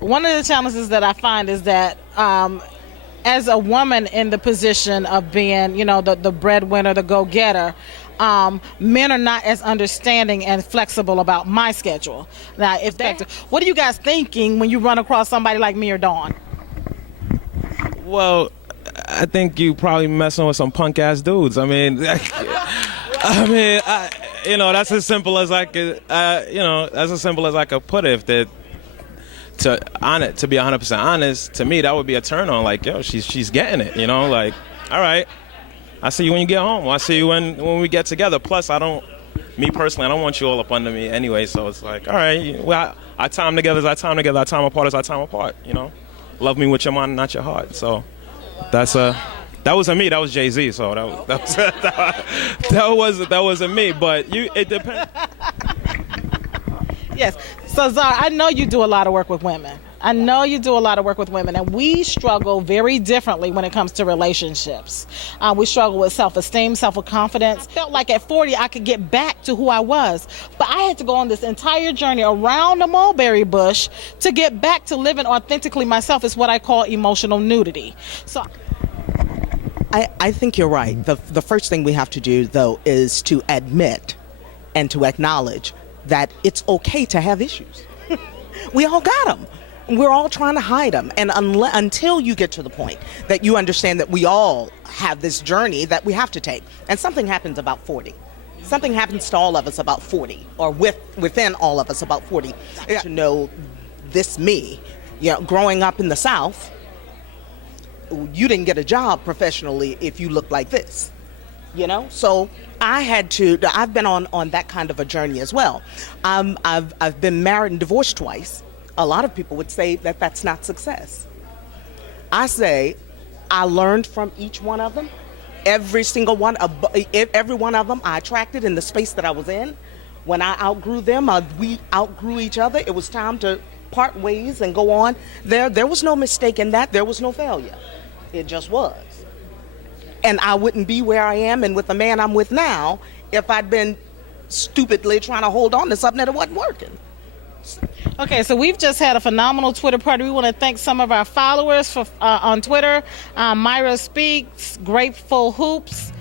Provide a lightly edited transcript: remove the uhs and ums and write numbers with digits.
One of the challenges that I find is that as a woman in the position of being, the breadwinner, the go-getter, men are not as understanding and flexible about my schedule. Now, what are you guys thinking when you run across somebody like me or Dawn? Well, I think you probably messing with some punk ass dudes. I mean, that's as simple as I could. That's as simple as I could put it. To be 100% honest, to me that would be a turn on. Like, yo, she's getting it. Like, all right, I see you when you get home. I see you when we get together. Plus, me personally, I don't want you all up under me anyway. So it's like, all right, well, our time together is our time together. Our time apart is our time apart. Love me with your mind, not your heart. So that wasn't me. That was Jay-Z. So that wasn't me. But it depends. Yes. So, Zara, I know you do a lot of work with women. And we struggle very differently when it comes to relationships. We struggle with self-esteem, self-confidence. Felt like at 40 I could get back to who I was, but I had to go on this entire journey around the mulberry bush to get back to living authentically myself. Is what I call emotional nudity. So, I think you're right. The first thing we have to do, though, is to admit and to acknowledge that it's okay to have issues. We all got them. We're all trying to hide them. And until you get to the point that you understand that we all have this journey that we have to take. And something happens about 40. Something happens to all of us about 40, or within all of us about 40. To know this me, growing up in the South, you didn't get a job professionally if you looked like this. So I've been on that kind of a journey as well. I've been married and divorced twice. A lot of people would say that that's not success. I say I learned from each one of them. Every one of them I attracted in the space that I was in. When I outgrew them, we outgrew each other. It was time to part ways and go on. There was no mistake in that. There was no failure. It just was. And I wouldn't be where I am and with the man I'm with now if I'd been stupidly trying to hold on to something that wasn't working. Okay, so we've just had a phenomenal Twitter party. We want to thank some of our followers on Twitter. Myra Speaks, Grateful Hoops.